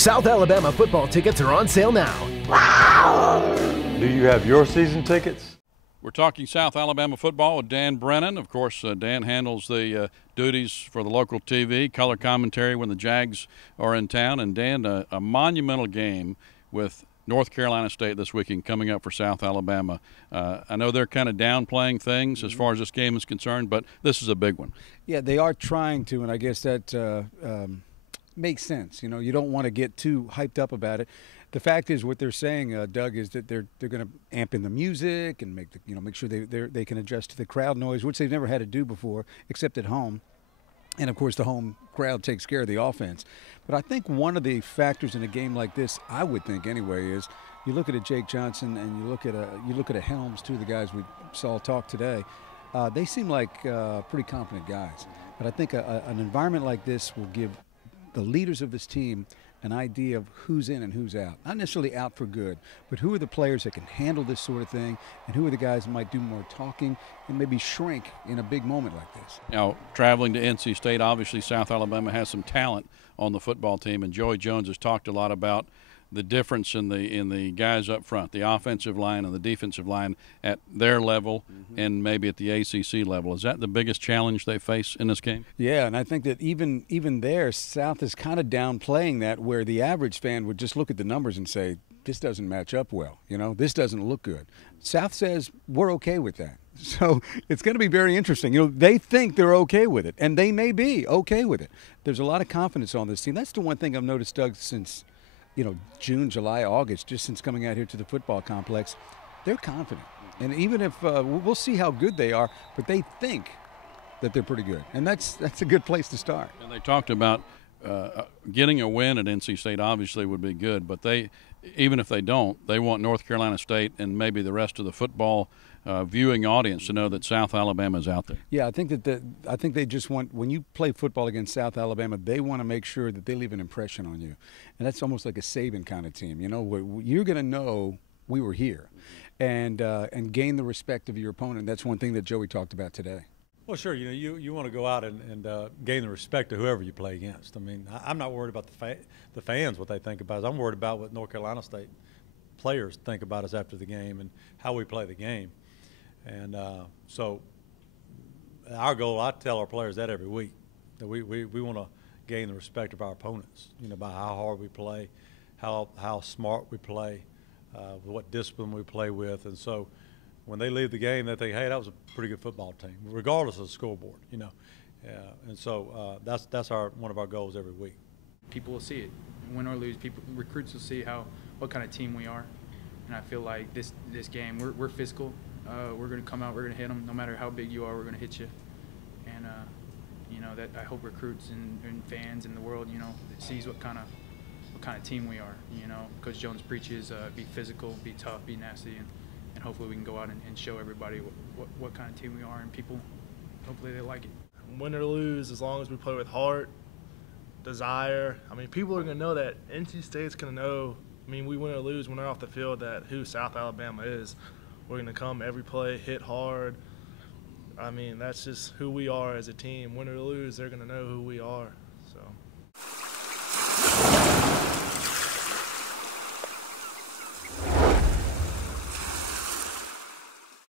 South Alabama football tickets are on sale now. Do you have your season tickets? We're talking South Alabama football with Dan Brennan. Of course, Dan handles the duties for the local TV, color commentary when the Jags are in town. And Dan, a monumental game with North Carolina State this weekend coming up for South Alabama. I know they're kind of downplaying things as far as this game is concerned, but this is a big one. Yeah, they are trying to, and I guess that makes sense. You know, you don't want to get too hyped up about it. The fact is, what they're saying, Doug, is that they're going to amp in the music and make sure they can adjust to the crowd noise, which they've never had to do before, except at home. And of course, the home crowd takes care of the offense. But I think one of the factors in a game like this, I would think anyway, is you look at a Jake Johnson and you look at a Helms, two of the guys we saw talk today. They seem like pretty competent guys. But I think an environment like this will give the leaders of this team an idea of who's in and who's out. Not necessarily out for good, but who are the players that can handle this sort of thing, and who are the guys that might do more talking and maybe shrink in a big moment like this. Now, traveling to NC State, obviously South Alabama has some talent on the football team, and Joey Jones has talked a lot about the difference in the guys up front, the offensive line and the defensive line at their level and maybe at the ACC level. Is that the biggest challenge they face in this game? Yeah, and I think that even there, South is kind of downplaying that, where the average fan would just look at the numbers and say, this doesn't match up well. You know, this doesn't look good. South says we're okay with that. So it's going to be very interesting. You know, they think they're okay with it, and they may be okay with it. There's a lot of confidence on this team. That's the one thing I've noticed, Doug, since – June, July, August, just since coming out here to the football complex, they're confident. And even if we'll see how good they are, but they think that they're pretty good. And that's a good place to start. And they talked about getting a win at NC State obviously would be good, but even if they don't, they want North Carolina State and maybe the rest of the football viewing audience to know that South Alabama is out there. Yeah, I think they just want, when you play football against South Alabama, they want to make sure that they leave an impression on you. And that's almost like a Saban kind of team. You know, you're going to know we were here and gain the respect of your opponent. That's one thing that Joey talked about today. Well, sure. You want to go out and gain the respect of whoever you play against. I mean, I'm not worried about the fans, what they think about us. I'm worried about what North Carolina State players think about us after the game and how we play the game. And so our goal, I tell our players that every week, that we want to gain the respect of our opponents, by how hard we play, how smart we play, what discipline we play with. And so when they leave the game, they think, hey, that was a pretty good football team, regardless of the scoreboard, And so that's one of our goals every week. People will see it. Win or lose, recruits will see what kind of team we are. And I feel like this game, we're physical. We're going to come out, we're going to hit them. No matter how big you are, we're going to hit you. And, that I hope recruits and fans in the world, sees what kind of team we are. Coach Jones preaches be physical, be tough, be nasty, and hopefully we can go out and show everybody what kind of team we are, and people, hopefully they like it. Win or lose, as long as we play with heart, desire. I mean, people are going to know that. NC State's going to know, we win or lose when they're off the field, that who South Alabama is. We're going to come every play, hit hard. That's just who we are as a team. Win or lose, they're going to know who we are.